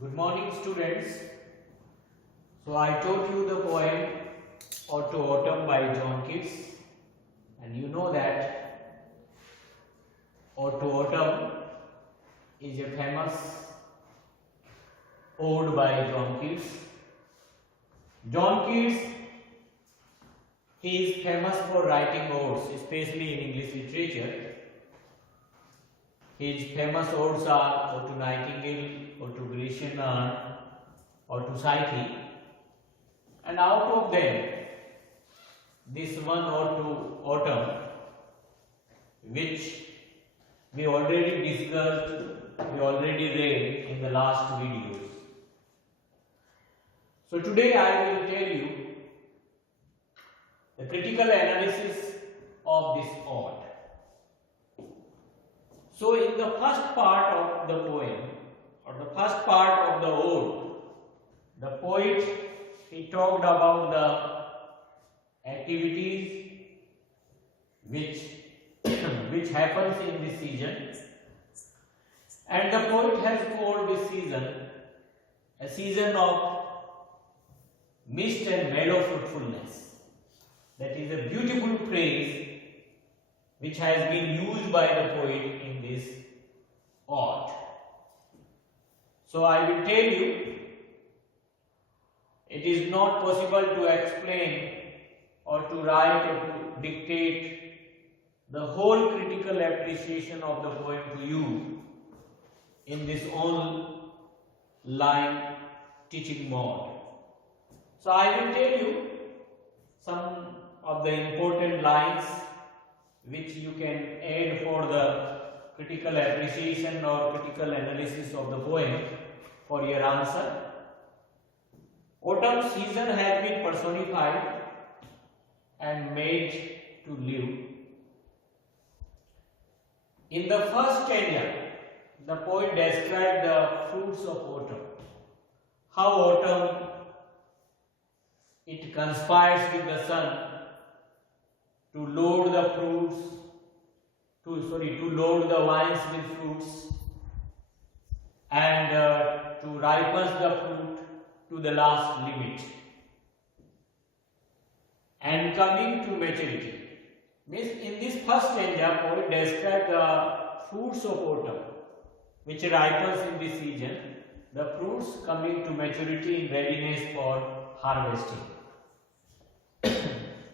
Good morning, students. So I taught you the poem Ode to Autumn by John Keats, and you know that Ode to Autumn is a famous ode by John Keats. John Keats, he is famous for writing odes, especially in English literature. His famous odes are Ode to Nightingale, Ode to Grecian Urn, Ode to Psyche, and out of them, this one Ode to Autumn, which we already discussed, we already read in the last videos. So today I will tell you the critical analysis of this ode. So in the first part of the poem, or the first part of the ode, the poet, he talked about the activities which happens in this season, and the poet has called this season a season of mist and meadow fruitfulness. That is a beautiful phrase which has been used by the poet in this ode. So I will tell you, it is not possible to explain or to write or to dictate the whole critical appreciation of the poem to you in this online teaching mode. So I will tell you some of the important lines which you can add for the critical appreciation or critical analysis of the poem for your answer. Autumn season has been personified and made to live. In the first stanza, the poet described the fruits of autumn. How autumn it conspires with the sun to load the fruits, to load the vines with fruits and to ripen the fruit to the last limit and coming to maturity. In this first stanza, poet describes the fruits of autumn which ripens in this season, the fruits coming to maturity in readiness for harvesting.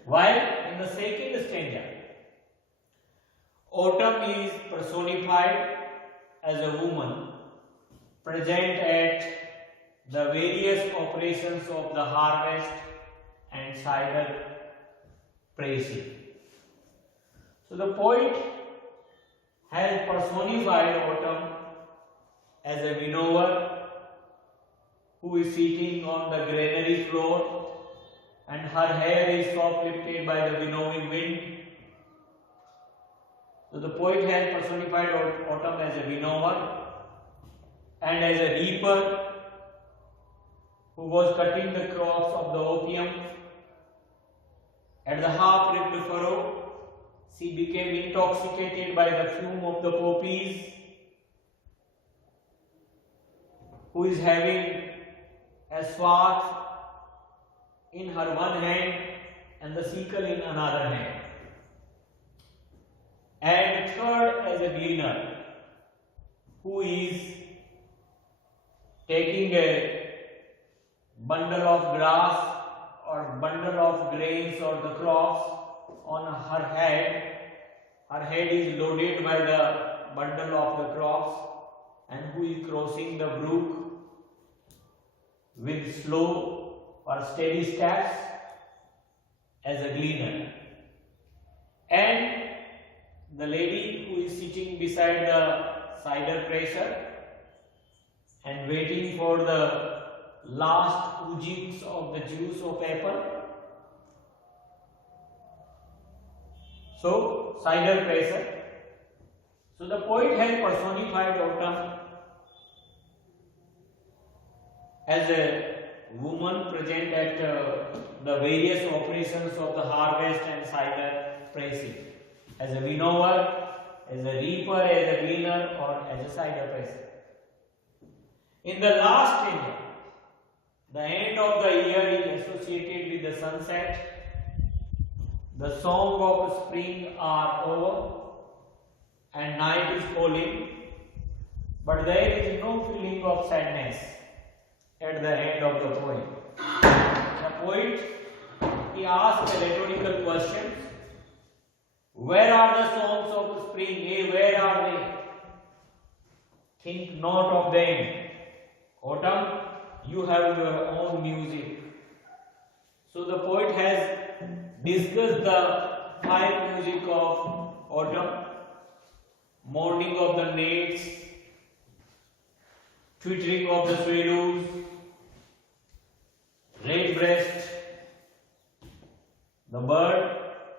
While in the second stanza, autumn is personified as a woman present at the various operations of the harvest and cider pressing. So the poet has personified autumn as a winnower who is sitting on the granary floor, and her hair is soft lifted by the winnowing wind. So the poet has personified autumn as a winnower and as a reaper who was cutting the crops of the opium. At the half-ripped furrow, she became intoxicated by the fume of the poppies, who is having a swath in her one hand and the sickle in another hand. And third, as a gleaner, who is taking a bundle of grass or bundle of grains or the crops on her head. Her head is loaded by the bundle of the crops, and who is crossing the brook with slow or steady steps as a gleaner. And the lady who is sitting beside the cider presser and waiting for the last oozings of the juice of apple. So, cider presser. So the poet has personified autumn as a woman present at the various operations of the harvest and cider pressing, as a winnower, as a reaper, as a gleaner, or as a cider presser. In the last stanza, the end of the year is associated with the sunset. The song of spring are over and night is falling, but there is no feeling of sadness at the end of the poem. The poet, he asks a rhetorical question. Where are the songs of spring? Where are they? Think not of them. Autumn, you have your own music. So the poet has discussed the five music of autumn: morning of the gnats, twittering of the swallows, redbreast, the bird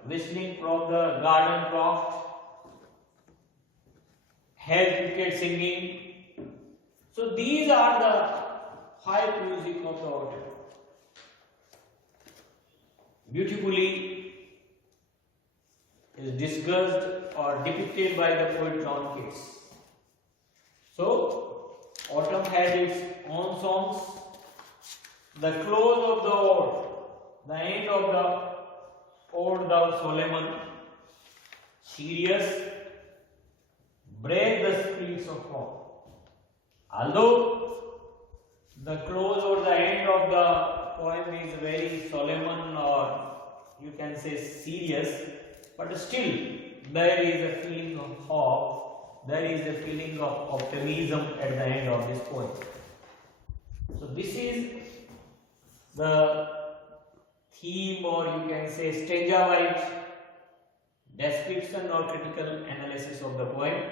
whistling from the garden plot, health cricket singing. So these are the five music of the autumn. Beautifully is discussed or depicted by the poet John Keats. So autumn has its own songs. The close of the ode, the end of the ode of Solomon, serious, break the spirits of fall. Although the close or the end of the poem is very solemn, or you can say serious, but still there is a feeling of hope, there is a feeling of optimism at the end of this poem. So this is the theme, or you can say stanza-wise description or critical analysis of the poem.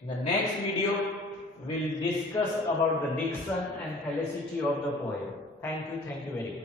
In the next video, we will discuss about the diction and felicity of the poem. Thank you very much.